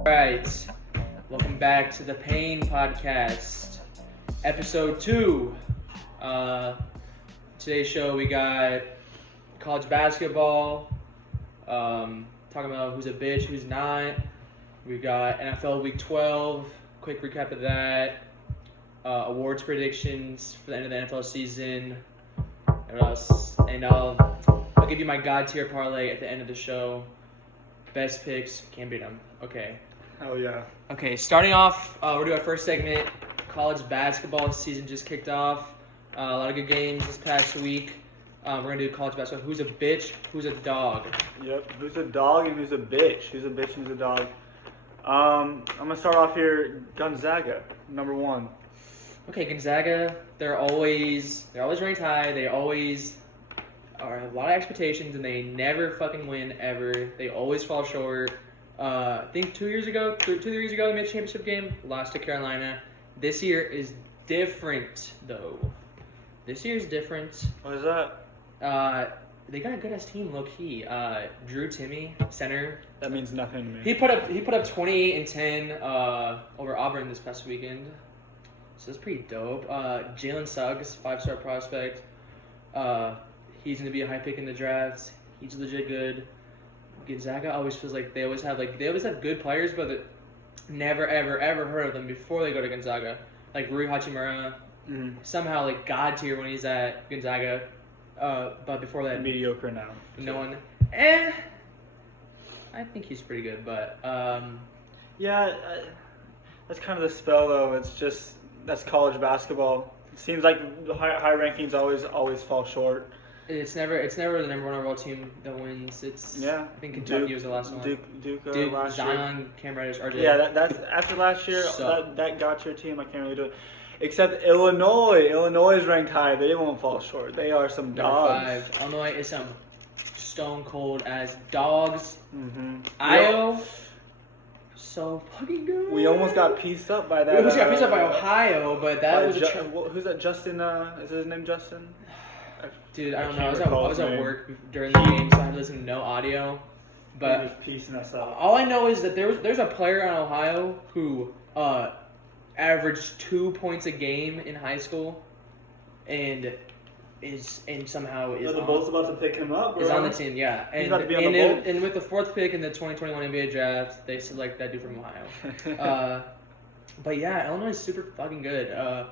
Alright, welcome back to the Paign Podcast, episode 2. Today's show we got college basketball, talking about who's a bitch, who's not. We got NFL Week 12, quick recap of that, awards predictions for the end of the NFL season, and what else? And I'll give you my God tier parlay at the end of the show. Best picks, can't beat them. Okay. Hell yeah. Okay, starting off, we're doing our first segment. College basketball season just kicked off. A lot of good games this past week. We're going to do college basketball. Who's a bitch? Who's a dog? Yep. Who's a dog and who's a bitch? Who's a bitch and who's a dog? I'm going to start off here. Gonzaga, number 1. Okay, Gonzaga, they're always ranked high. They always are a lot of expectations, and they never fucking win, ever. They always fall short. I think 2 years ago, they made a championship game, lost to Carolina. This year is different, though. This year is different. What is that? They got a good ass team, low key. Drew Timme, center. That means nothing to me. He put up 28 and 10 over Auburn this past weekend. So that's pretty dope. Jalen Suggs, 5-star prospect. He's gonna be a high pick in the drafts. He's legit good. Gonzaga always feels like they always have good players, but never ever heard of them before they go to Gonzaga. Like Rui Hachimura, somehow like God tier when he's at Gonzaga, but before that mediocre now. No one. I think he's pretty good, but yeah, that's kind of the spell though. It's just that's college basketball. It seems like the high rankings always fall short. It's never the number 1 overall team that wins. I think Kentucky was the last one. Duke last Zion, year. Cam Reddish, RJ. Yeah, that's after last year. That got your team. I can't really do it. Except Illinois. Illinois is ranked high. They won't fall short. They are some dogs. 5. Illinois is some stone cold as dogs. Io. So fucking good. We almost got pieced up by that. We almost got pieced up by Ohio, but that was who's that? Justin? Is his name Justin? Dude, I don't know. I was at work during the game, so I had to listen to no audio. But he was piecing us up. All I know is that there's a player on Ohio who averaged 2 points a game in high school, and somehow is the Bolts about to pick him up, bro. Is on the team, yeah. He's about to be on the Bolts. And with the 4th pick in the 2021 NBA draft, they select that dude from Ohio. But yeah, Illinois is super fucking good.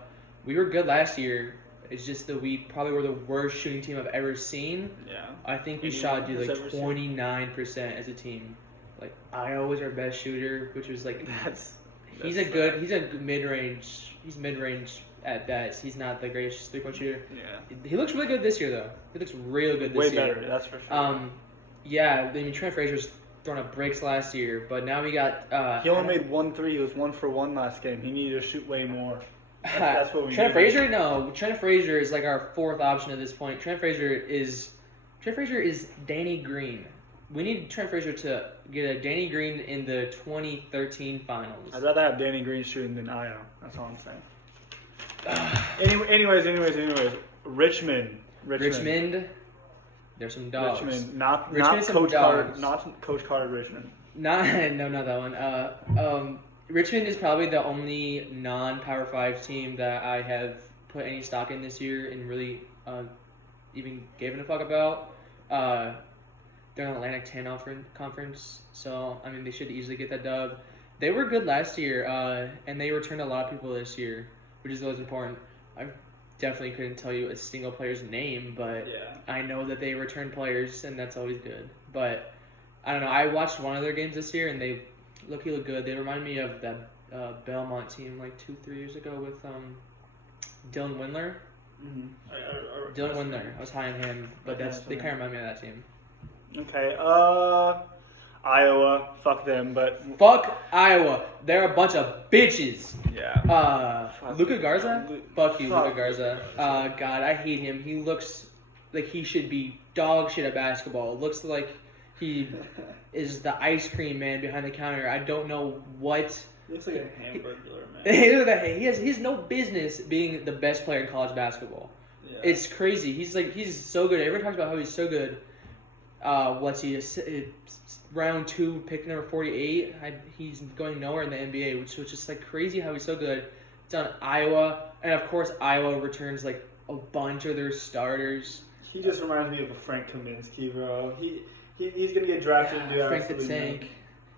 We were good last year. It's just that we probably were the worst shooting team I've ever seen. Yeah. I think we shot like 29% as a team. Like Io was our best shooter, which was like he's a mid-range. He's mid-range at best. He's not the greatest 3-point shooter. Yeah. He looks really good this year though. He looks real good this year. Way better, that's for sure. Yeah, I mean Trent Frazier's throwing up breaks last year, but now we got he only made 1 3. He was 1 for 1 last game. He needed to shoot way more. That's what we Trent Frazier? No. Trent Frazier is like our 4th option at this point. Trent Frazier is Danny Green. We need Trent Frazier to get a Danny Green in the 2013 finals. I'd rather have Danny Green shooting than Io. That's all I'm saying. Anyways. Richmond. There's some dogs. Richmond, not Coach Carter. Not Coach Carter. Richmond. Not that one. Richmond is probably the only non-Power 5 team that I have put any stock in this year and really even given a fuck about. They're in the Atlantic 10 conference, so I mean they should easily get that dub. They were good last year, and they returned a lot of people this year, which is always important. I definitely couldn't tell you a single player's name, but I know that they returned players, and that's always good. But I don't know. I watched one of their games this year, and they look good. They remind me of that Belmont team like 2-3 years ago with Dylan Windler. Dylan Windler. I was high on him, but they kind of remind me of that team. Okay. Iowa. Fuck them, but fuck Iowa. They're a bunch of bitches. Yeah. Luka Garza. Fuck you, Luka Garza. God, I hate him. He looks like he should be dog shit at basketball. It looks like he is the ice cream man behind the counter. I don't know what. He looks like a hamburger man. He has no business being the best player in college basketball. Yeah. It's crazy. He's so good. Everyone talks about how he's so good. What's he? Round 2, pick number 48. He's going nowhere in the NBA, which was just like crazy how he's so good. It's on Iowa, and of course Iowa returns like a bunch of their starters. He just reminds me of a Frank Kaminsky, bro. He's gonna get drafted and do Frank the absolutely Tank. nothing.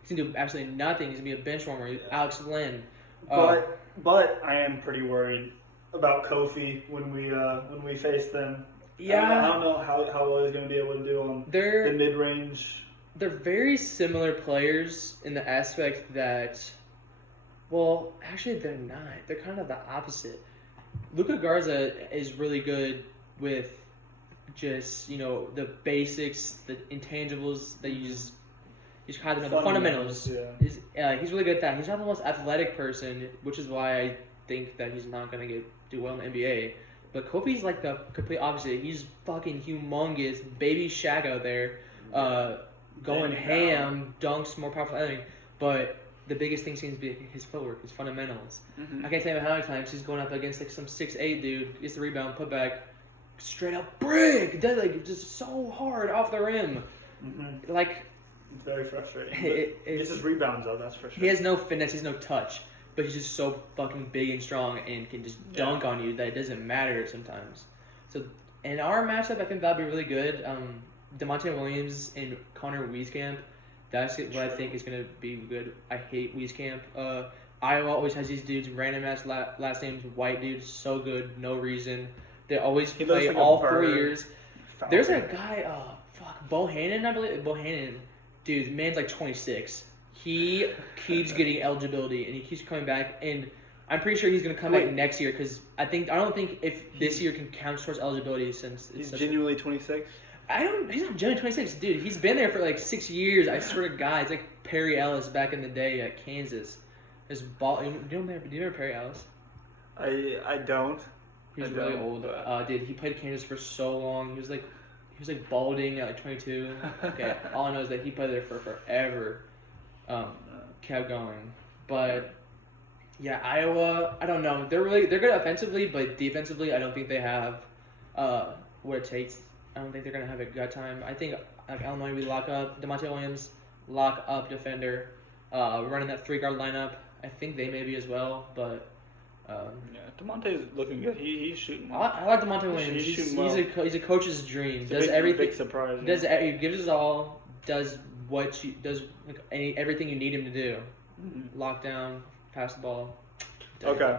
He's gonna do absolutely nothing. He's gonna be a bench warmer. Alex Lynn. But I am pretty worried about Kofi when we face them. Yeah. I don't know how well he's gonna be able to do on the mid range. They're very similar players in the aspect that, well, actually they're not. They're kind of the opposite. Luka Garza is really good with just, the basics, the intangibles that you just kind of know, the fundamentals. Yeah. He's really good at that. He's not the most athletic person, which is why I think that he's not going to do well in the NBA. But Kofi's like the complete opposite. He's fucking humongous, baby Shaq out there, going ham, dunks more powerful than anything. But the biggest thing seems to be his footwork, his fundamentals. Mm-hmm. I can't tell you how many times he's going up against like some 6'8" dude, gets the rebound, put back, straight up brick, just so hard off the rim. Mm-hmm. Like, it's very frustrating. It's his rebounds though. That's frustrating. He has no finesse, he has no touch, but he's just so fucking big and strong and can just dunk on you that it doesn't matter sometimes. So in our matchup, I think that'd be really good. DeMonte Williams and Connor Wieskamp. That's what I think is going to be good. I hate Wieskamp. Iowa always has these dudes, random ass last names, white dudes, so good, no reason. They always play like all 4 years. There's a guy, Bohannon, I believe. Bohannon. Dude, the man's like 26. He keeps getting eligibility, and he keeps coming back, and I'm pretty sure he's going to come back next year, because I don't think if this year can count towards eligibility since he's genuinely 26. He's not genuinely 26, dude. He's been there for like 6 years. I swear to God, it's like Perry Ellis back in the day at Kansas. Do you remember Perry Ellis? I don't. He's really old. Dude, he played Kansas for so long. He was like balding at like 22. Okay, all I know is that he played there for forever. Kept going, but yeah, Iowa. I don't know. They're good offensively, but defensively, I don't think they have what it takes. I don't think they're gonna have a good time. I think like Illinois, we lock up DeMonte Williams, lock up defender, running that 3-guard lineup. I think they may be as well, but DeMonte's looking good. He's shooting. I like DeMonte Williams. He's shooting well. He's a coach's dream. It's everything. Big surprise. He gives his all. Does everything you need him to do. Mm-hmm. Lock down, pass the ball. Okay.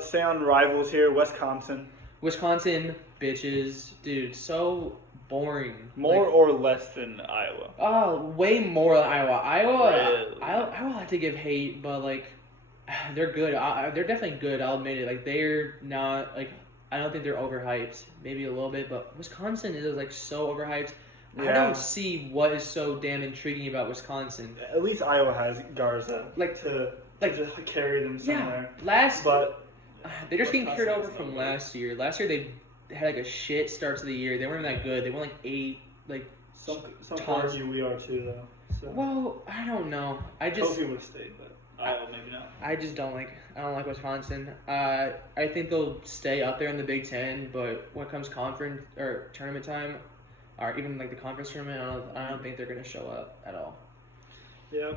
Stay on rivals here. Wisconsin, bitches, dude, so boring. More or less than Iowa? Oh, way more than Iowa. Really? I like to give hate, but like, they're good. They're definitely good. I'll admit it. Like, they're not like, I don't think they're overhyped. Maybe a little bit, but Wisconsin is like so overhyped. Yeah. I don't see what is so damn intriguing about Wisconsin. At least Iowa has Garza to just carry them somewhere. But they're just getting carried over from last year. Last year they had like a shit start to the year. They weren't that good. They won like 8 Some argue we are too though. So. Well, I don't know. Kofi would stay, but Iowa maybe not. I don't like Wisconsin. I think they'll stay up there in the Big Ten, but when it comes conference or tournament time, or even like the conference tournament, I don't think they're gonna show up at all. Yeah.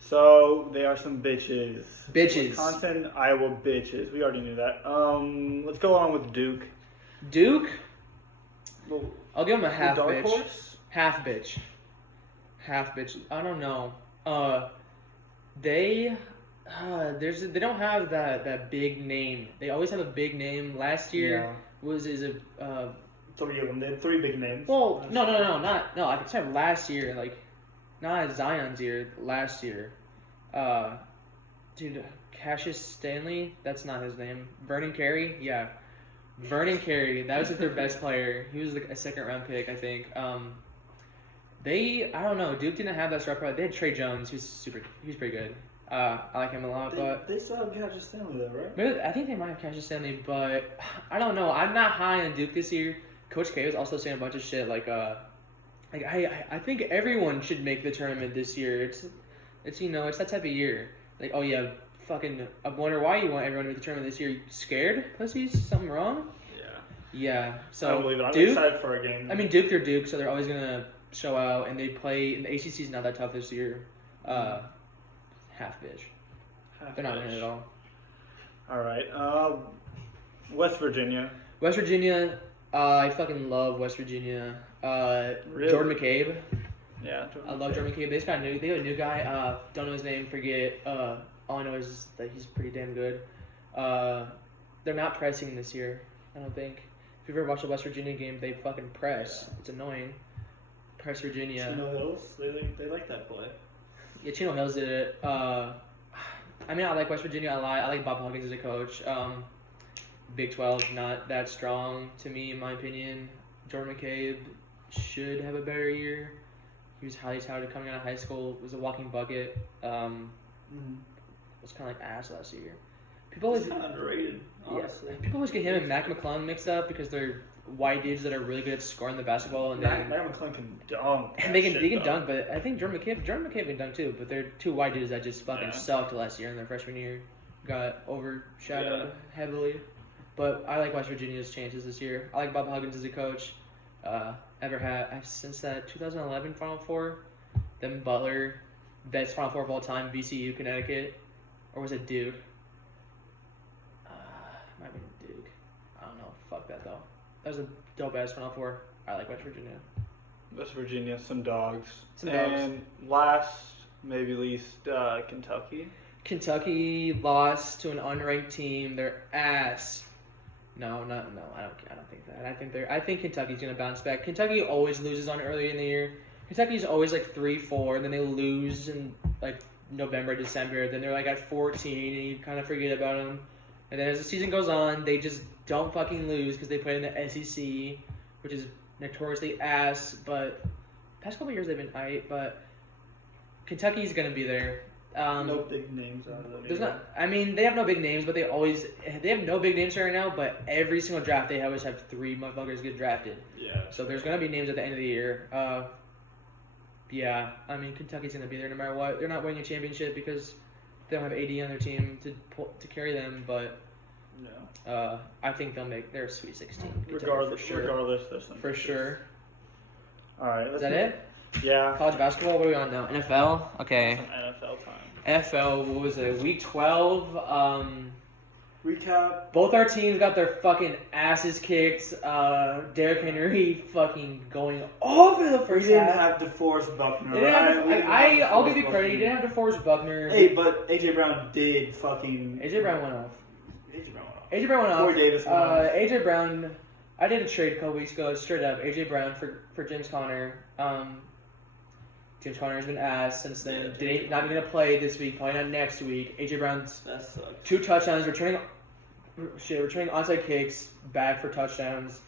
So they are some bitches. Wisconsin, Iowa bitches. We already knew that. Let's go on with Duke. I'll give them a half bitch. Horse? Half bitch. I don't know. They don't have that big name. They always have a big name. Last year Three of them. They had 3 big names. Well, no. I could say last year, like not Zion's year. Last year, dude, Cassius Stanley. That's not his name. Vernon Carey. Yeah, Vernon Carey. That was like their best player. He was like a 2nd-round pick, I think. I don't know. Duke didn't have that star power. They had Trey Jones. He was pretty good. I like him a lot, but they still have Cassius Stanley though, right? Maybe, I think they might have Cassius Stanley, but I don't know. I'm not high on Duke this year. Coach K was also saying a bunch of shit like I think everyone should make the tournament this year. It's it's that type of year. Like, oh yeah, fucking. I wonder why you want everyone to make the tournament this year. You scared, pussies? Something wrong? Yeah. Yeah. I don't So believe it. I'm Duke. excited for a game. I mean, Duke. They're Duke, so they're always gonna show out, and they play. And the ACC is not that tough this year. Half bitch. They're not in it at all. All right. West Virginia. West Virginia. I fucking love West Virginia. Really? Jordan McCabe. Yeah. I love Jordan McCabe. They just got a new. They got a new guy. Don't know his name. Forget. All I know is that he's pretty damn good. They're not pressing this year. I don't think. If you've ever watched a West Virginia game, they fucking press. Yeah. It's annoying. Press Virginia. Chino Hills, they like that play. Yeah, Chino Hills did it. I mean, I like West Virginia a lot. I like Bob Huggins as a coach. Big 12, not that strong to me, in my opinion. Jordan McCabe should have a better year. He was highly touted coming out of high school. Was a walking bucket. Was kind of like ass last year. People always kind of underrated, honestly. Yeah, people always get him and Mac McClung mixed up because they're white dudes that are really good at scoring the basketball. And Mac McClung can dunk. And they can dunk, but I think Jordan McCabe can dunk too. But they're two white dudes that just fucking sucked last year in their freshman year. Got overshadowed heavily. But I like West Virginia's chances this year. I like Bob Huggins as a coach. Since that 2011 Final Four. Then Butler, best Final Four of all time, VCU, Connecticut. Or was it Duke? Might have been Duke. I don't know. Fuck that though. That was a dope ass Final Four. I like West Virginia. West Virginia, some dogs. Dogs. And last, maybe least, Kentucky. Kentucky lost to an unranked team. They're ass. No. I don't think that. I think Kentucky's gonna bounce back. Kentucky always loses on early in the year. Kentucky's always like 3-4, and then they lose in like November, December. Then they're like at 14, and you kind of forget about them. And then as the season goes on, they just don't fucking lose because they play in the SEC, which is notoriously ass. But past couple of years they've been aight. But Kentucky's gonna be there. No big names out of them. There's not. I mean, they have no big names, but they have no big names right now. But every single draft they always have 3 motherfuckers get drafted. Yeah. So there's gonna be names at the end of the year. Yeah. I mean, Kentucky's gonna be there no matter what. They're not winning a championship because they don't have AD on their team to carry them. But I think they'll make their Sweet 16. Regardless, there's some for sure. All right. Is that it? Yeah. College basketball. What are we on now? NFL. Okay. Some NFL time. NFL. What was it? Week 12. Recap. Both our teams got their fucking asses kicked. Derrick Henry fucking going off in the first We didn't half. have DeForest Buckner. They didn't have right? I'll give you credit. You didn't have DeForest Buckner. Hey, but AJ Brown did fucking. AJ Brown went off. AJ Brown went off. Corey Davis went off. AJ Brown. I did a trade a couple weeks ago, straight up. AJ Brown for James Conner. James Conner has been ass since then. Not going to play this week, probably not next week. AJ Brown's That sucks. 2 touchdowns, returning onside kicks, back for touchdowns,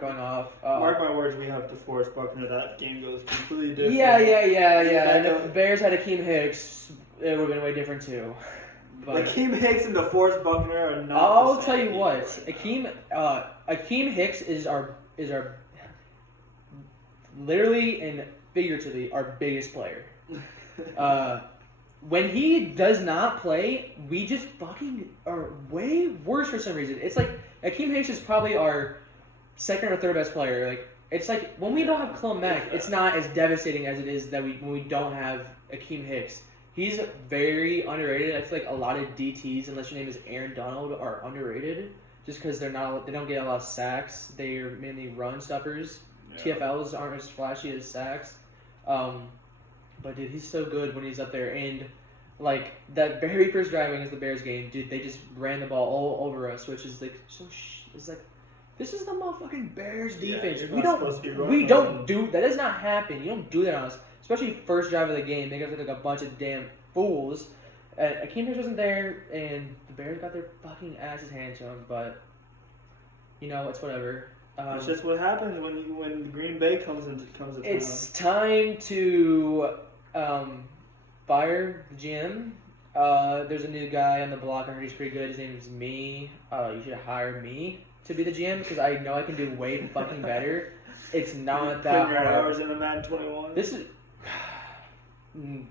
going off. Mark my words, we have DeForest Buckner. That game goes completely different. Yeah. And if the Bears had Akeem Hicks, it would have been way different too. But Akeem Hicks and DeForest Buckner are not. I'll tell you what, Akeem Hicks is our literally and figuratively our biggest player. When he does not play, we just fucking are way worse for some reason. It's like Akeem Hicks is probably our second or third best player. Like it's like when we don't have Khalil Mack, it's not as devastating as it is when we don't have Akeem Hicks. He's very underrated. I feel like a lot of DTs, unless your name is Aaron Donald, are underrated just because they don't get a lot of sacks. They are mainly run stuffers. Yeah. TFLs aren't as flashy as sacks. But dude, he's so good when he's up there. And like that very first drive against the Bears game, dude, they just ran the ball all over us, which is like it's like this is the motherfucking Bears defense. Yeah, we don't do that. Does not happen. You don't do that on us, especially first drive of the game. They look like a bunch of damn fools. Akeem Hicks wasn't there, and the Bears got their fucking asses handed to them. But you know, it's whatever. It's just what happens when Green Bay comes into town. It's time to fire the GM. There's a new guy on the block. I heard he's pretty good. His name is me. You should hire me to be the GM because I know I can do way fucking better. It's not that Put your hard. hours in the Madden 21. This is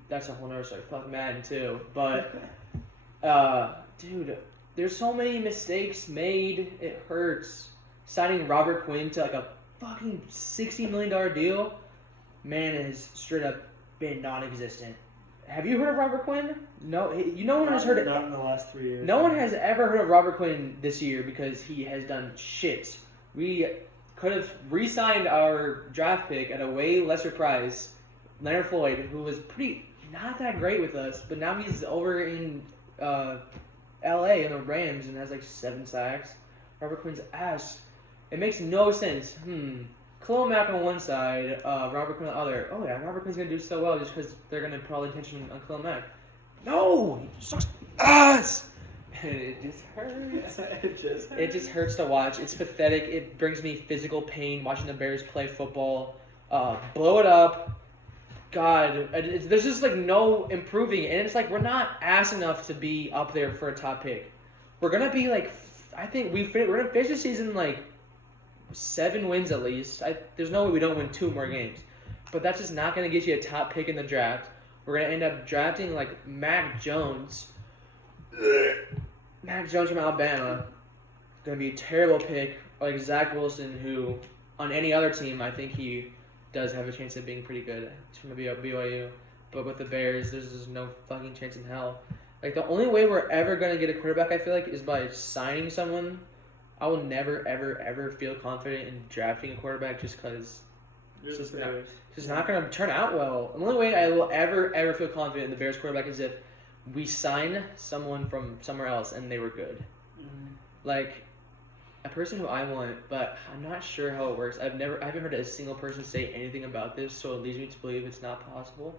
that's a whole nother story. Fuck Madden too, but dude, there's so many mistakes made. It hurts. signing Robert Quinn to like a fucking $60 million deal, man, has straight up been non-existent. Have you heard of Robert Quinn? No, no one has heard of. Not in the last 3 years. No one has ever heard of Robert Quinn this year because he has done shit. We could have re-signed our draft pick at a way lesser price, Leonard Floyd, who was not that great with us, but now he's over in L.A. in the Rams and has like 7 sacks. Robert Quinn's ass. It makes no sense. Khalil Mack on one side, Robert Quinn on the other. Oh yeah, Robert Quinn's gonna do so well just because they're gonna put all the attention on Khalil Mack. No, he sucks ass. It just hurts. It just hurts to watch. It's pathetic. It brings me physical pain watching the Bears play football. Blow it up. God, there's just like no improving, and it's like we're not ass enough to be up there for a top pick. We're gonna be like, I think we're gonna finish the season like 7 wins at least. There's no way we don't win 2 more games, but that's just not gonna get you a top pick in the draft. We're gonna end up drafting like Mac Jones from Alabama. Gonna be a terrible pick, like Zach Wilson, who on any other team I think he does have a chance of being pretty good. He's from BYU, but with the Bears, there's just no fucking chance in hell. Like the only way we're ever gonna get a quarterback, I feel like, is by signing someone. I will never, ever, ever feel confident in drafting a quarterback just because it's just not going to turn out well. The only way I will ever feel confident in the Bears quarterback is if we sign someone from somewhere else and they were good. Mm-hmm. Like a person who I want, but I'm not sure how it works. I haven't heard a single person say anything about this, so it leads me to believe it's not possible.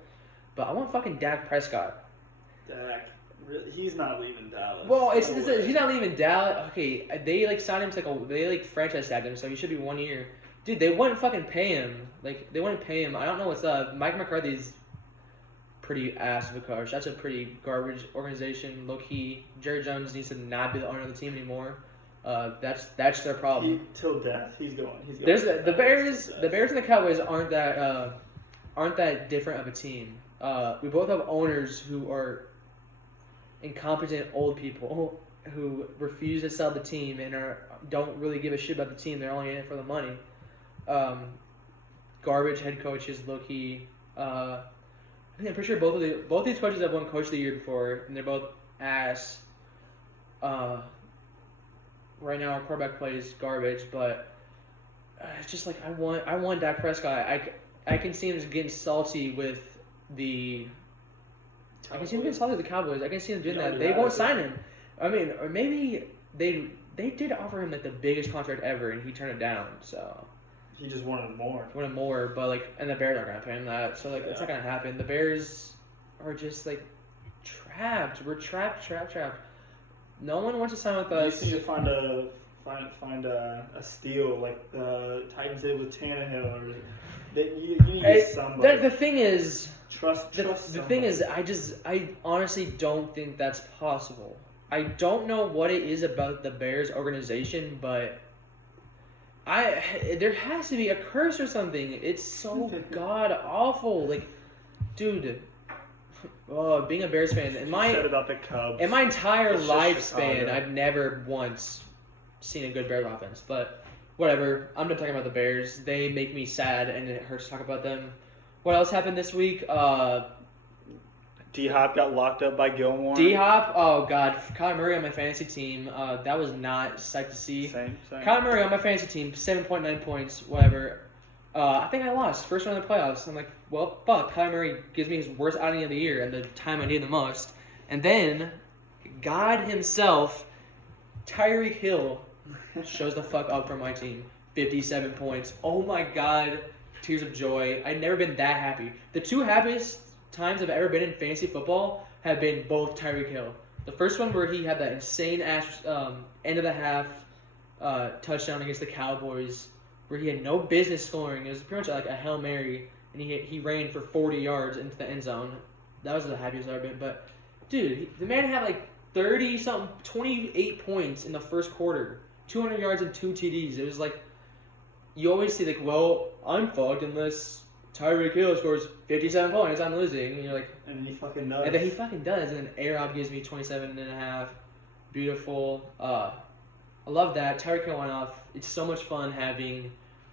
But I want fucking Dak Prescott. Dak. He's not leaving Dallas. Well, he's not leaving Dallas. Okay, they like signed him to they franchise tagged him, so he should be 1 year. Dude, they wouldn't fucking pay him. Like they wouldn't pay him. I don't know what's up. Mike McCarthy's pretty ass of a coach. That's a pretty garbage organization, low key. Jerry Jones needs to not be the owner of the team anymore. That's their problem. Till death, he's going. There's the Bears. The Bears and the Cowboys aren't that different of a team. We both have owners who are incompetent old people who refuse to sell the team and don't really give a shit about the team. They're only in it for the money. Garbage head coaches, low key. I'm pretty sure both these coaches have won Coach of the Year before, and they're both ass. Right now, our quarterback plays garbage, but it's just like I want Dak Prescott. I can see him just getting salty with the. I can see him getting salty with the Cowboys. I can see him doing that. They won't sign him. I mean, or maybe they did offer him like the biggest contract ever, and he turned it down. So he just wanted more. Wanted more, but like, and the Bears aren't gonna pay him that. So like, it's not gonna happen. The Bears are just like trapped. We're trapped. No one wants to sign with us. You need to find a steal like the Titans did with Tannehill, or you need to get somebody. The thing is. The thing is, I honestly don't think that's possible. I don't know what it is about the Bears organization, but there has to be a curse or something. It's so god awful. Like, dude, being a Bears fan, in my entire lifespan, I've never once seen a good Bears offense. But whatever, I'm done talking about the Bears. They make me sad, and it hurts to talk about them. What else happened this week? D-Hop got locked up by Gilmore. D-Hop, oh god, Kyler Murray on my fantasy team. That was not psyched to see. Same. Kyler Murray on my fantasy team, 7.9 points, whatever. I think I lost first round of the playoffs. I'm like, well, fuck. Kyler Murray gives me his worst outing of the year at the time I need the most. And then, God himself, Tyreek Hill, shows the fuck up for my team. 57 points. Oh my god. Tears of joy. I've never been that happy. The 2 happiest times I've ever been in fantasy football have been both Tyreek Hill. The first one where he had that insane ass end of the half touchdown against the Cowboys, where he had no business scoring. It was pretty much like a Hail Mary, and he ran for 40 yards into the end zone. That was the happiest I've ever been. But dude, the man had like 28 points in the first quarter, 200 yards and 2 TDs. It was like. You always see, like, well, I'm fucked unless Tyreek Hill scores 57 points, I'm losing. And you're like... And he fucking does. And then he fucking does. And then A-Rob gives me 27.5. Beautiful. I love that. Tyreek Hill went off. It's so much fun having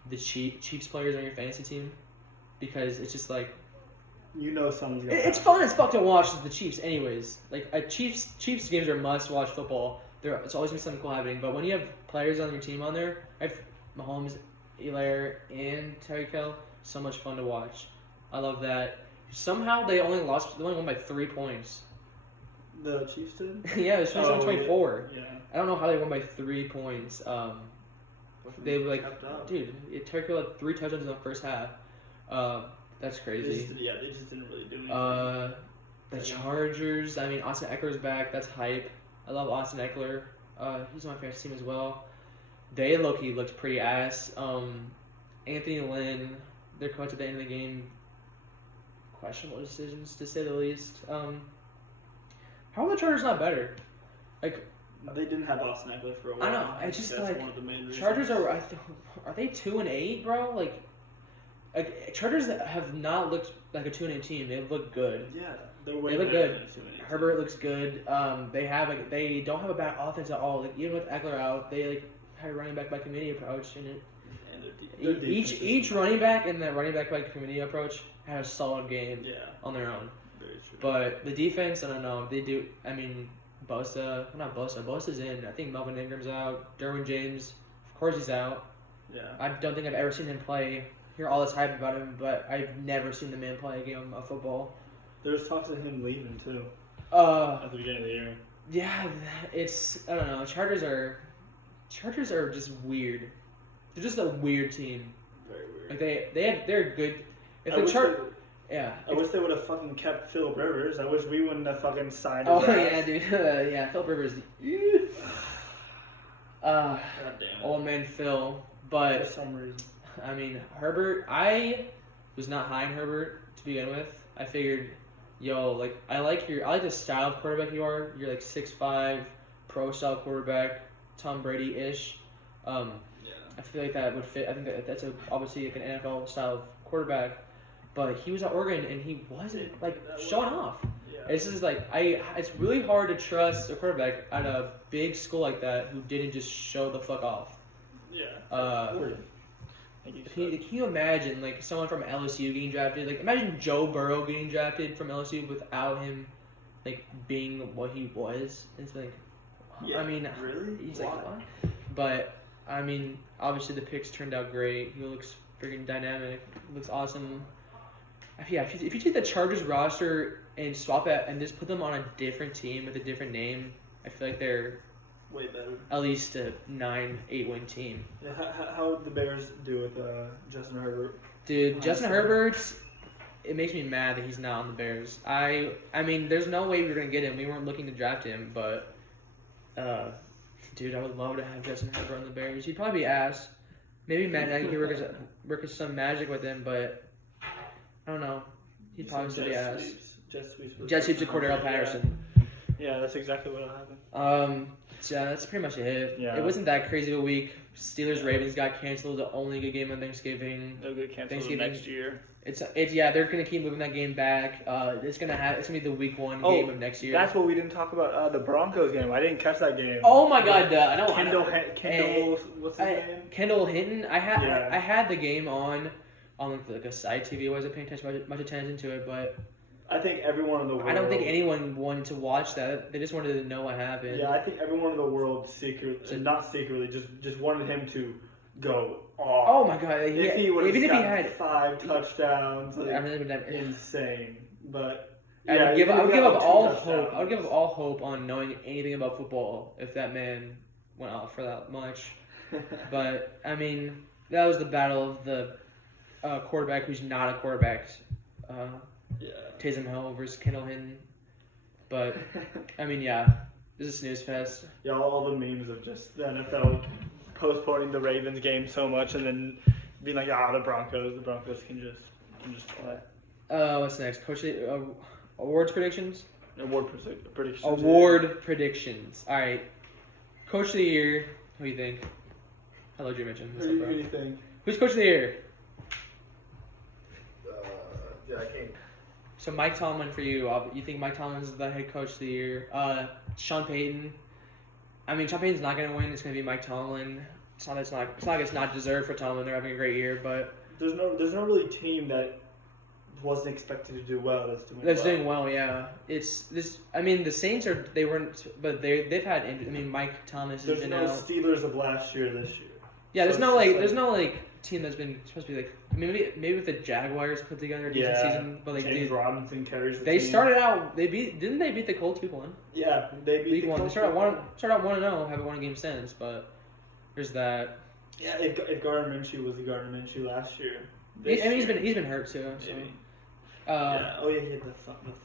the Chiefs players on your fantasy team because it's just like Someone's gonna. it's fun as fuck to watch the Chiefs. Anyways, like Chiefs games are must-watch football. It's always been something cool happening. But when you have players on your team on there, I have Mahomes, Eli, and Tyreek Hill. So much fun to watch. I love that. Somehow they only won by 3 points. The Chiefs did? Yeah, it was 27-24. Yeah. I don't know how they won by 3 points. They were like, Kept up. dude, Tyreek Hill had 3 touchdowns in the first half. That's crazy. They just didn't really do anything. The Chargers. I mean, Austin Eckler's back. That's hype. I love Austin Eckler. He's on my fantasy team as well. They low-key looked pretty ass. Anthony Lynn, their coach at the end of the game, questionable decisions to say the least. How are the Chargers not better? Like, they didn't have Austin Eckler for a while. I know. I just that's like one of the main reasons. Chargers are they 2-8, bro? Like Chargers have not looked like a 2-8 team. They look good. Yeah, they look good. than a 2-8 Herbert looks good. They don't have a bad offense at all. Like even with Eckler out, they had a running back by committee approach, and each running back in that running back by committee approach had a solid game on their own. Very true. But the defense, I don't know. They do. I mean, Bosa's in. I think Melvin Ingram's out. Derwin James, of course, he's out. Yeah. I don't think I've ever seen him play. Hear all this hype about him, but I've never seen the man play a game of football. There's talks of him leaving too. At the beginning of the year. Yeah, I don't know. Chargers are just weird. They're just a weird team. Very weird. Like they're good. I wish they would would have fucking kept Phillip Rivers. I wish we wouldn't have fucking signed Oh his ass. yeah, dude. Yeah, Phil Rivers. God damn it. Old man Phil. But for some reason. I mean, Herbert. I was not high on Herbert to begin with. I figured, I like the style of quarterback you are. You're like 6'5", pro style quarterback, Tom Brady ish. I feel like that would fit. I think that's obviously like an NFL style of quarterback. But he was at Oregon and he wasn't showing off. Yeah. It's just it's really hard to trust a quarterback at a big school like that who didn't just show the fuck off. Yeah. Can you imagine someone from LSU getting drafted? Imagine Joe Burrow getting drafted from LSU without him being what he was. It's I mean, really? He's what? But I mean, obviously the picks turned out great. He looks freaking dynamic. He looks awesome. Yeah, if you take the Chargers roster and swap it and just put them on a different team with a different name, I feel like they're way better. At least a 9-8 win team. Yeah, how would the Bears do with Justin Herbert? Dude, Justin Herbert, it makes me mad that he's not on the Bears. I mean, there's no way we were gonna get him. We weren't looking to draft him, but dude, I would love to have Justin Herbert on the Bears. He'd probably be ass. Maybe Matt Nagy work some magic with him, but I don't know. He'd probably still be ass. Jet sweeps to Cordero Patterson. Yeah, that's exactly what'll happen. So yeah, that's pretty much it. Yeah. It wasn't that crazy of a week. Ravens got canceled. The only good game on Thanksgiving. They'll get canceled next year. It's they're gonna keep moving that game back. It's gonna be the week 1 game of next year. That's what we didn't talk about. The Broncos game. I didn't catch that game. Oh my god, I know. Kendall, what's his name? Kendall Hinton. I had the game on a side TV. I wasn't paying much attention to it, but I think everyone in the world. I don't think anyone wanted to watch that. They just wanted to know what happened. Yeah, I think everyone in the world not secretly, just wanted him to go off. Oh my god! If he had 5 touchdowns, insane. But I would give up all hope. I would give up all hope on knowing anything about football if that man went off for that much. But I mean, that was the battle of the quarterback who's not a quarterback. Taysom Hill versus Kendall Hinton. But, I mean, yeah, this is a snooze fest. Yeah, all the memes of just the NFL postponing the Ravens game so much and then being like, the Broncos can just play. What's next? Coach of the awards predictions? Award predictions. Award predictions. All right. Coach of the year. Who do you think? Hello, Drew Mitchell. Who do you think? Who's coach of the year? I can't. So Mike Tomlin for you. You think Mike Tomlin's the head coach of the year? Sean Payton. I mean, Sean Payton's not gonna win. It's gonna be Mike Tomlin. It's not like it's not deserved for Tomlin. They're having a great year, but There's no really team that wasn't expected to do well that's doing well. Yeah, it's this. I mean, the Saints they weren't, but they've had. I mean, Mike Thomas has There's been no out. Steelers of last year this year. Yeah, So there's no team that's been supposed to be like maybe if the Jaguars put together a decent season, but like James Robinson carries the they team. started out didn't they beat the Colts week 1? Yeah, they beat Week the 1. They Colts started week 1 1-0, haven't won a game since, but there's that. Yeah, if Gardner Minshew was the Gardner Minshew last year. He's been hurt too. So. Maybe. Yeah. Oh yeah, he had the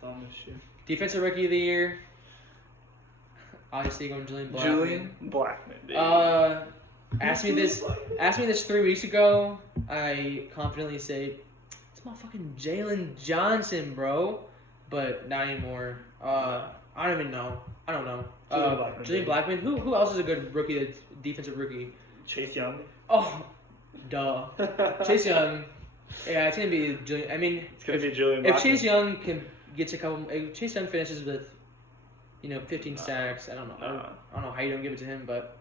thumb issue. Defensive Rookie of the Year. Obviously going Julian Blackmon. Julian Blackmon. Baby. Asked me this 3 weeks ago. I confidently say it's motherfucking Jalen Johnson, bro. But not anymore. I don't even know. I don't know. Julian Blackmon. Who else is a good rookie? Defensive rookie. Chase Young. Oh, duh. Chase Young. Yeah, it's gonna be Julian. I mean, It's gonna be Julian Blackmon. if Chase Young gets a couple, if Chase Young finishes with, 15 sacks. I don't know. I don't know how you don't give it to him, but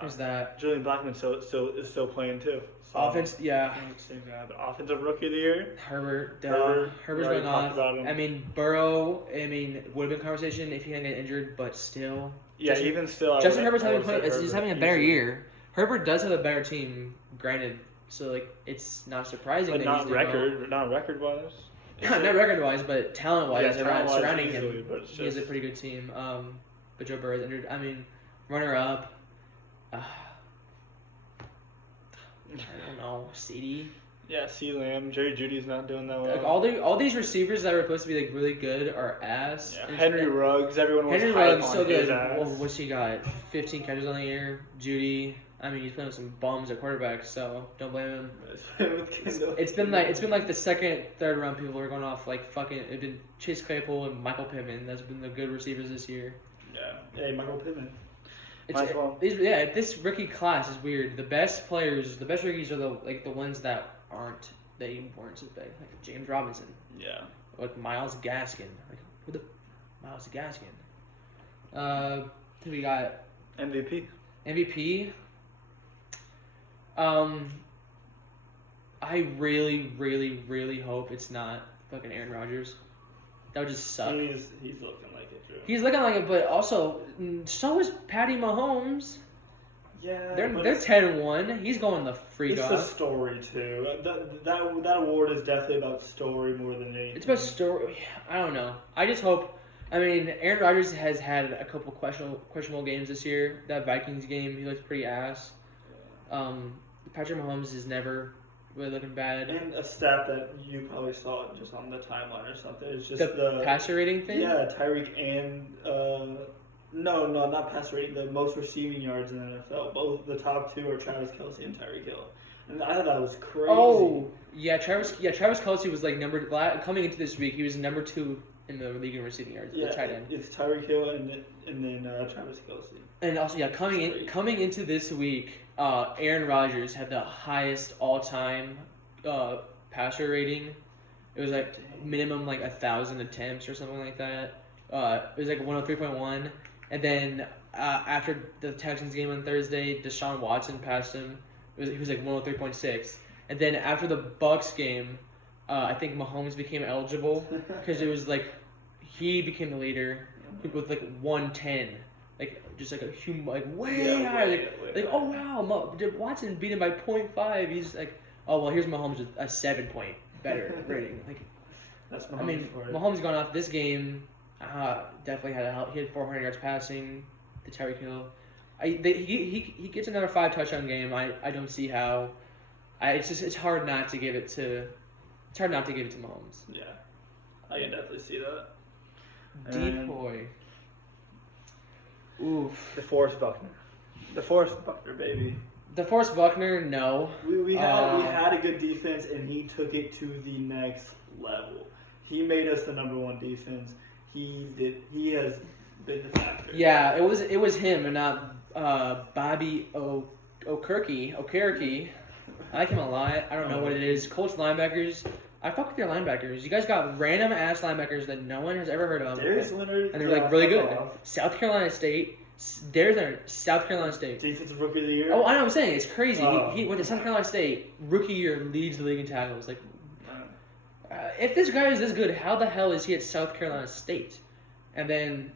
there's that. Julian Blackmon is still playing too. So Offense, yeah. The offensive rookie of the year. Herbert's we going already off. talked about him. I mean, Burrow. I mean, would have been conversation if he hadn't get injured, but still. Yeah, even still. Justin Herbert's having Herbert he's having a better easily. year. Herbert does have a better team, granted. So like, it's not surprising. But that not he's doing well. not record wise. Not record-wise, but talent-wise, talent-wise surrounding easily, him, but it's he has a just- pretty good team. But Joe Burrow is injured. I mean, runner-up. I don't know, CD. Yeah, C. Lamb, Jerry Judy's not doing that well. Like all these receivers that were supposed to be like really good are ass. Yeah, And Henry Ruggs, everyone was Henry hyped Ruggs on so his good. ass. Well, what's he got? 15 catches on the year. Judy. I mean, he's playing with some bums at quarterback, so don't blame him. It's been like the second, third round people are going off like fucking. It's been Chase Claypool and Michael Pittman. That's been the good receivers this year. Yeah. Hey, Michael Pittman. This rookie class is weird. The best rookies are the ones that they weren't so big. Like James Robinson, Yeah. like Myles Gaskin. Like who the Myles Gaskin? Who we got? MVP. I really, really, really hope it's not fucking Aaron Rodgers. That would just suck. He's looking like it, too. He's looking like it, but also so is Patty Mahomes. Yeah. They're 10-1. He's going the freak It's off. the story too. That award is definitely about story more than anything. It's about story. I don't know. I just hope. I mean, Aaron Rodgers has had a couple questionable games this year. That Vikings game, he looked pretty ass. Patrick Mahomes is never really looking bad. And a stat that you probably saw just on the timeline or something. It's just The passer rating thing. Yeah, Tyreek and no, not passer rating. The most receiving yards in the NFL. Both the top two are Travis Kelce and Tyreek Hill. And I thought that was crazy. Oh, yeah, Travis Kelce was like coming into this week. He was number 2 in the league in receiving yards. Yeah, the tight end. it's Tyreek Hill and then Travis Kelce. And also, yeah, coming into this week, Aaron Rodgers had the highest all-time passer rating. It was like minimum like 1,000 attempts or something like that. It was like 103.1. And then after the Texans game on Thursday, Deshaun Watson passed him. He was like 103.6. And then after the Bucks game, I think Mahomes became eligible because it was like he became the leader with like 110. Like just like a human, like way high. Like oh wow, Watson beat him by 0.5. He's like, oh well, here's Mahomes with a 7-point better rating. Like That's Mahomes. I mean, Mahomes gone off this game. Definitely had help. He had 400 yards passing. The Tyreek Hill. He gets another 5 touchdown game. I don't see how. It's hard not to give it to. It's hard not to give it to Mahomes. Yeah, I can definitely see that. Depoy. Oof. DeForest Buckner, baby. DeForest Buckner, no. We had a good defense, and he took it to the next level. He made us the number 1 defense. He has been the factor. Yeah, it was him and not Bobby Okereke. I like him a lot. I don't know what it is. Colts linebackers. I fuck with your linebackers. You guys got random ass linebackers that no one has ever heard of. Darius Leonard, and they're like really good. off. South Carolina State. South Carolina State. Defensive Rookie of the Year. Oh, I know. I'm saying it's crazy. Oh. He went to South Carolina State, rookie year, leads the league in tackles. Like, if this guy is this good, how the hell is he at South Carolina State? And then,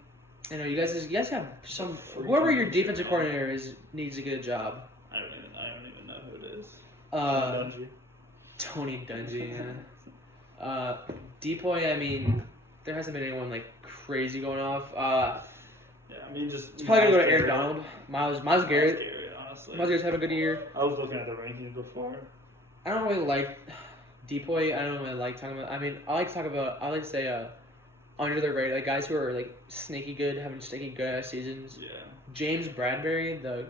you guys have some. Whoever your defensive coordinator is needs to get a job. I don't even know who it is. Tony Dungy. Yeah. Depoy. I mean, there hasn't been anyone like crazy going off. Yeah, I mean, just it's probably gonna go to Aaron Donald, Miles Garrett. Honestly, Miles Garrett's having a good year. I was looking at the rankings before. I don't really like Depoy. I don't really like talking about. I mean, I like to say under the radar, like guys who are like sneaky good, having sneaky good ass seasons. Yeah. James Bradbury, the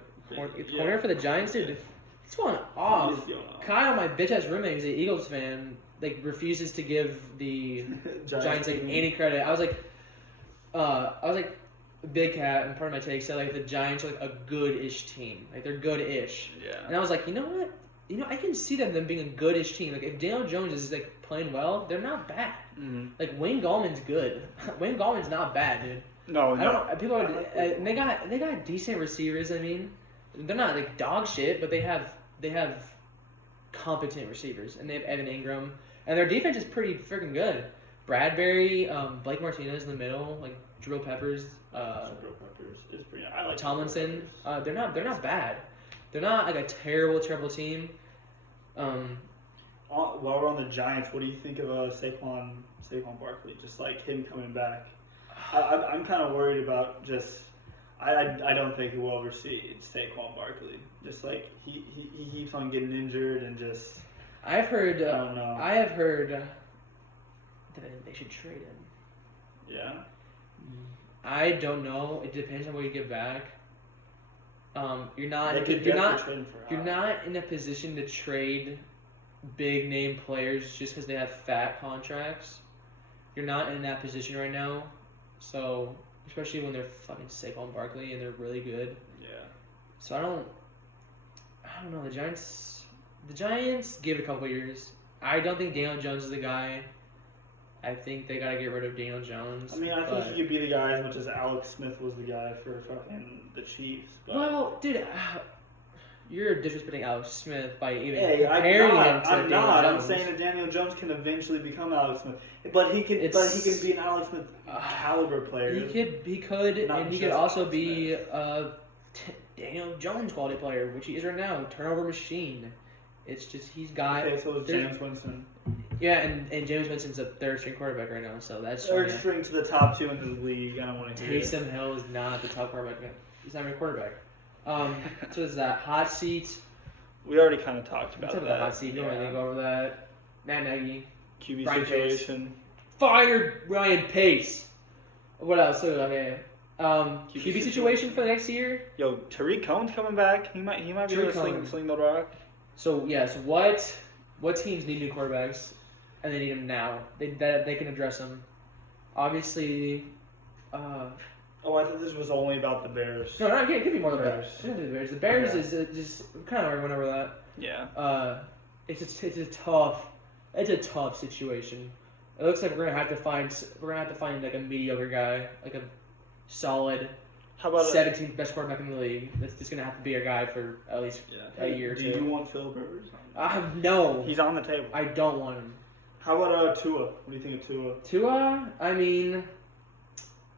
corner for the Giants, dude, he's going off. Kyle, my bitch ass roommate, who's an Eagles fan, like refuses to give the Giants like any credit. I was like, Big Cat, and part of my take said like the Giants are like a good-ish team, like they're good-ish. Yeah. And I was like, you know what? I can see them being a good-ish team. Like if Daniel Jones is like playing well, they're not bad. Mm-hmm. Like Wayne Gallman's good. Wayne Gallman's not bad, dude. No. I don't know. People are. They got decent receivers. I mean, they're not like dog shit, but they have competent receivers, and they have Evan Ingram, and their defense is pretty freaking good. Bradbury, Blake Martinez in the middle, like Jabril Peppers, is pretty. I like Tomlinson. They're not bad. They're not like a terrible team. While we're on the Giants, what do you think of Saquon Barkley? Just like him coming back, I'm kind of worried about just. I don't think he will ever see Saquon Barkley. Just like he keeps on getting injured and just. I've heard. I don't know. I have heard that they should trade him. Yeah. I don't know. It depends on what you get back. You're not in a position to trade big name players just because they have fat contracts. You're not in that position right now. So especially when they're fucking Saquon Barkley and they're really good. Yeah. So I don't know. The Giants give it a couple years. I don't think Daniel Jones is the guy. I think they gotta get rid of Daniel Jones. I mean, I think he could be the guy as much as Alex Smith was the guy for fucking the Chiefs. But... Well, dude, you're disrespecting Alex Smith by even comparing him to I'm Daniel not. Jones. I'm saying that Daniel Jones can eventually become Alex Smith, but he can be an Alex Smith caliber player. He could, and he could also be a Daniel Jones quality player, which he is right now. Turnover machine. It's just he's got. Okay, so it's James Winston. Yeah, and James Winston's a third string quarterback right now, so that's third string to the top two in the league. I don't want to hear Taysom Hill is not the top quarterback. He's not even a quarterback. So is that hot seat? We already kind of talked about that. The hot seat. You don't really go over that. Matt Nagy. QB Brian situation. Fired Ryan Pace. What else? So okay. QB situation for the next year. Yo, Tariq Cohen's coming back. He might be able to sling the rock. So what teams need new quarterbacks, and they need them now? They can address them. Obviously. Oh, I thought this was only about the Bears. No, it could be more than the Bears. The Bears is just kind of went over that. Yeah. It's a tough situation. It looks like we're gonna have to find like a mediocre guy, like a solid. How about 17th best quarterback in the league? That's just gonna have to be a guy for at least a year or two. Do you want Phil Rivers? No. He's on the table. I don't want him. How about Tua? What do you think of Tua? Tua, I mean,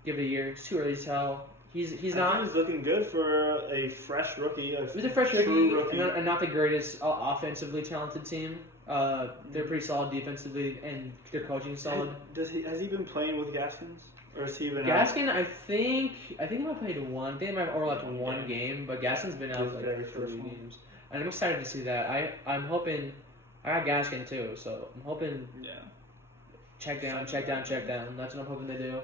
give it a year. It's too early to tell. He's not. He's looking good for a fresh rookie. He's a fresh rookie. And not the greatest offensively talented team. They're pretty solid defensively, and their coaching is solid. Has he been playing with Gaskins? Or has he been Gaskin, I think he might have played one. I think he might have overlapped one game, but Gaskin's been out for like 3 games. And I'm excited to see that. I'm hoping. I got Gaskin too, so I'm hoping. Yeah. Check down. That's what I'm hoping they do.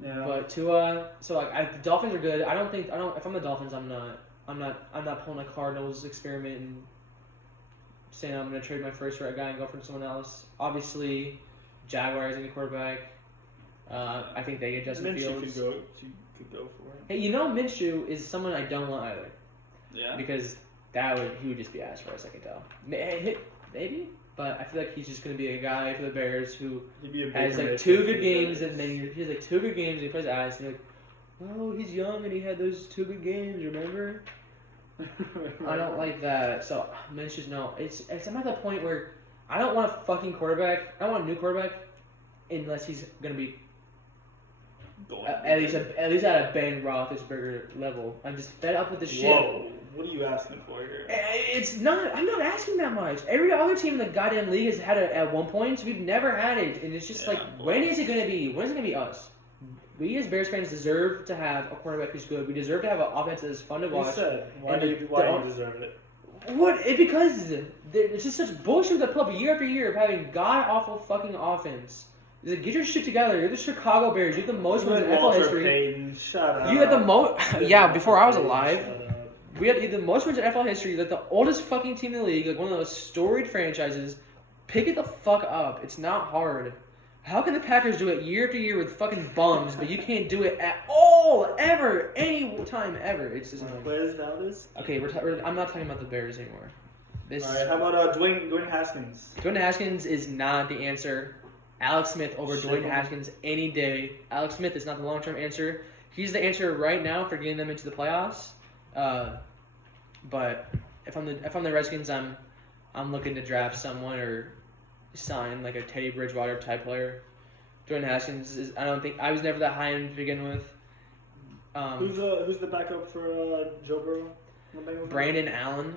Yeah. But Tua, so like the Dolphins are good. I don't. If I'm the Dolphins, I'm not pulling a Cardinals experiment and saying I'm going to trade my first round guy and go for someone else. Obviously, Jaguars need a quarterback. I think they get Justin Fields. Could go for it. Hey, Minshew is someone I don't want either. Yeah. Because he would just be ass for us, I can tell. Maybe, but I feel like he's just going to be a guy for the Bears who has like 2 good games, and then he has like 2 good games, and he plays ass, and you're like, oh, he's young and he had those 2 good games, remember? I don't like that. So, Minshew's no. I'm at the point where I don't want a fucking quarterback. I don't want a new quarterback unless he's going to be at least at a Ben Roethlisberger level. I'm just fed up with the shit. Whoa, what are you asking for here? It's not. I'm not asking that much. Every other team in the goddamn league has had it at one point. So we've never had it, and it's just when is it gonna be? When is it gonna be us? We as Bears fans deserve to have a quarterback who's good. We deserve to have an offense that is fun to watch. Why do you deserve it? What? Because it's just such bullshit that put up year after year of having god awful fucking offense. Like, get your shit together. You're the Chicago Bears. You have the most wins in NFL history. Paign, shut up. You had the most. Yeah, before I was alive, we had the most wins in NFL history. Like the oldest fucking team in the league, like one of those storied franchises. Pick it the fuck up. It's not hard. How can the Packers do it year after year with fucking bums, but you can't do it at all, ever, any time ever? It's just Where's Valdez? Okay, I'm not talking about the Bears anymore. All right, how about Dwayne Haskins? Dwayne Haskins is not the answer. Alex Smith over Dwayne Haskins any day. Alex Smith is not the long-term answer. He's the answer right now for getting them into the playoffs. But if I'm the Redskins, I'm looking to draft someone or sign like a Teddy Bridgewater type player. Dwayne Haskins is. I was never that high to begin with. Who's the backup for Joe Burrow? Brandon Allen.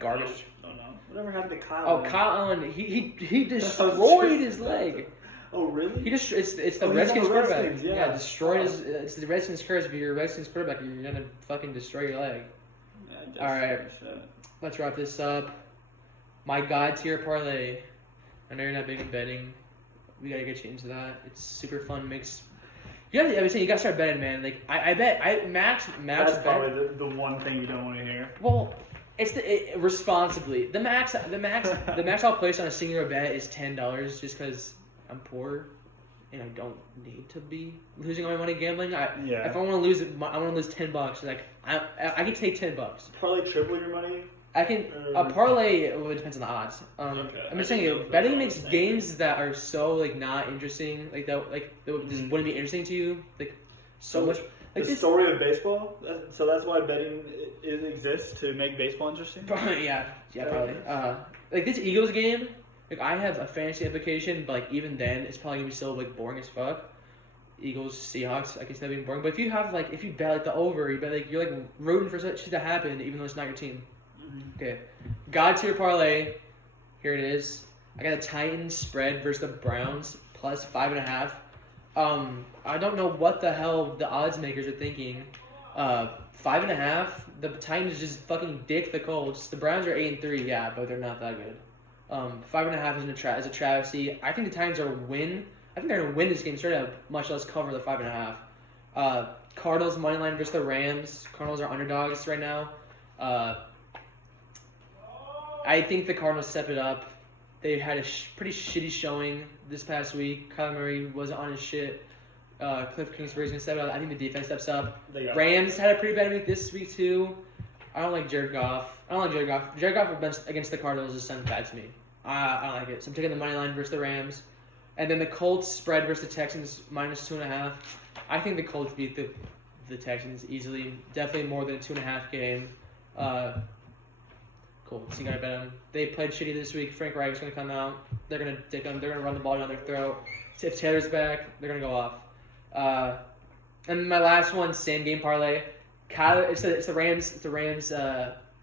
Garbage. Oh no. Whatever happened to Kyle? Oh, Kyle Allen. He destroyed his leg. Oh really? It's the Redskins quarterback. Redskins, yeah. Destroyed his. It's the Redskins curse. If you're a Redskins quarterback, you're gonna fucking destroy your leg. Yeah, all right, let's wrap this up. My God tier parlay. I know you're not big in betting. We gotta get you into that. It's super fun. You gotta start betting, man. Like I bet max. That's probably the one thing you don't want to hear. Well, it's responsibly. The max I'll place on a singular bet is $10, just because I'm poor and I don't need to be losing all my money gambling. If I want to lose it, I want to lose $10. Like I can take $10. Probably triple your money. I can a parlay. Well, it depends on the odds. I'm just saying, betting makes games that are so like not interesting, like that just wouldn't be interesting to you, like so much. Like the story of baseball. So that's why betting exists, to make baseball interesting. yeah, probably. Like this Eagles game, like I have a fantasy implication, but like even then, it's probably gonna be so like boring as fuck. Eagles, Seahawks, I can still be boring. But if you bet like the over, you're like rooting for such shit to happen, even though it's not your team. Okay, God tier parlay. Here it is. I got the Titans spread versus the Browns plus 5.5. I don't know what the hell the odds makers are thinking. 5.5. The Titans just fucking dick the Colts. The Browns are 8-3, yeah, but they're not that good. 5.5 is a travesty. I think the Titans are win. I think they're gonna win this game straight up, much less cover the 5.5. Cardinals money line versus the Rams. Cardinals are underdogs right now. I think the Cardinals step it up. They had a pretty shitty showing this past week. Kyler Murray wasn't on his shit. Cliff Kingsbury's going to step it up. I think the defense steps up. Rams had a pretty bad week this week, too. I don't like Jared Goff. Jared Goff against the Cardinals just sounds bad to me. I don't like it. So I'm taking the money line versus the Rams. And then the Colts spread versus the Texans minus 2.5. I think the Colts beat the Texans easily. Definitely more than a 2.5 game. Cool. So you gotta bet them. They played shitty this week. Frank Reich's gonna come out. They're gonna dick them. They're gonna run the ball down their throat. If Taylor's back, they're gonna go off. And my last one, same game parlay. It's the Rams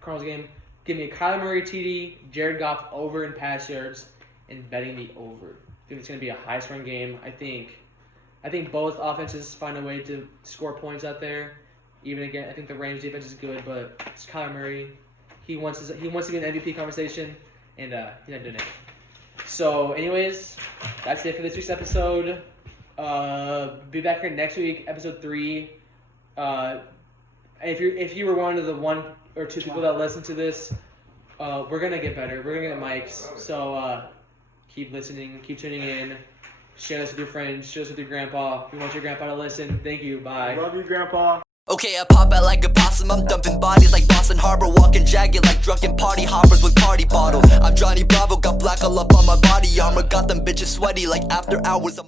Cardinals game. Give me a Kyler Murray TD, Jared Goff over in pass yards, and betting the over. I think it's gonna be a high scoring game. I think both offenses find a way to score points out there. Even again, I think the Rams defense is good, but it's Kyler Murray. He wants to be in the MVP conversation, and he's not doing it. So, anyways, that's it for this week's episode. Be back here next week, episode 3. If you were one of the 1 or 2 people that listen to this, we're gonna get better. We're gonna get mics. So keep listening, keep tuning in. Share this with your friends. Share this with your grandpa. If you want your grandpa to listen, thank you. Bye. Love you, Grandpa. Okay, I pop out like a possum, I'm dumping bodies like Boston Harbor, walking jagged like drunken party hoppers with party bottles. I'm Johnny Bravo, got black all up on my body armor, got them bitches sweaty like after hours.